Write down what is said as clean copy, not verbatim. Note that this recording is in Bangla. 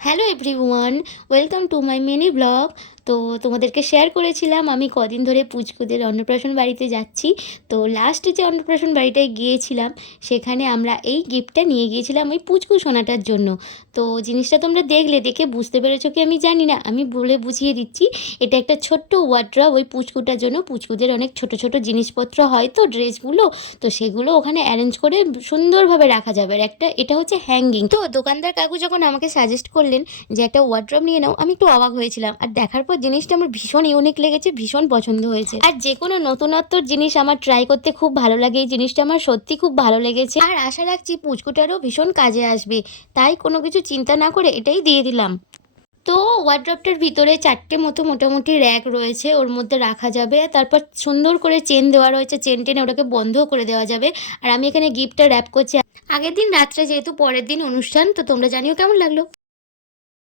Hello everyone, welcome to my mini blog. তো তোমাদেরকে শেয়ার করেছিলাম আমি কদিন ধরে পুচকুদের অন্নপ্রাশন বাড়িতে যাচ্ছি। তো লাস্ট যে অন্নপ্রাশন বাড়িটায় গিয়েছিলাম, সেখানে আমরা এই গিফটটা নিয়ে গিয়েছিলাম ওই পুচকু সোনাটার জন্য। তো জিনিসটা তোমরা দেখে বুঝতে পেরেছো কি আমি জানি না, আমি বলে বুঝিয়ে দিচ্ছি। এটা একটা ছোট্ট ওয়ার্ড্রব ওই পুচকুটার জন্য। পুচকুদের অনেক ছোট ছোট জিনিসপত্র হয় তো, ড্রেসগুলো, তো সেগুলো ওখানে অ্যারেঞ্জ করে সুন্দরভাবে রাখা যাবে। আর এটা হচ্ছে হ্যাঙ্গিং। তো দোকানদার কাকু যখন আমাকে সাজেস্ট করলেন যে একটা ওয়ার্ড্রব নিয়ে নাও, আমি একটু অবাক হয়েছিলাম। আর দেখার পর জিনিসটা আমার ভীষণ ইউনিক লেগেছে, ভীষণ পছন্দ হয়েছে। আর যে কোনো নতুনত্বর জিনিস আমার ট্রাই করতে খুব ভালো লাগে। এই জিনিসটা আমার সত্যি খুব ভালো লেগেছে, আর আশা রাখছি পুচকুটারও ভীষণ কাজে আসবে। তাই কোনো কিছু চিন্তা না করে এটাই দিয়ে দিলাম। তো ওয়ার্ড্রবটার ভিতরে 4টে মতো মোটামুটি র্যাক রয়েছে, ওর মধ্যে রাখা যাবে। তারপর সুন্দর করে চেন দেওয়া রয়েছে, চেন টেনে ওটাকে বন্ধও করে দেওয়া যাবে। আর আমি এখানে গিফটটা র্যাপ করছি আগের দিন রাত্রে, যেহেতু পরের দিন অনুষ্ঠান। তো তোমরা জানিও কেমন লাগলো।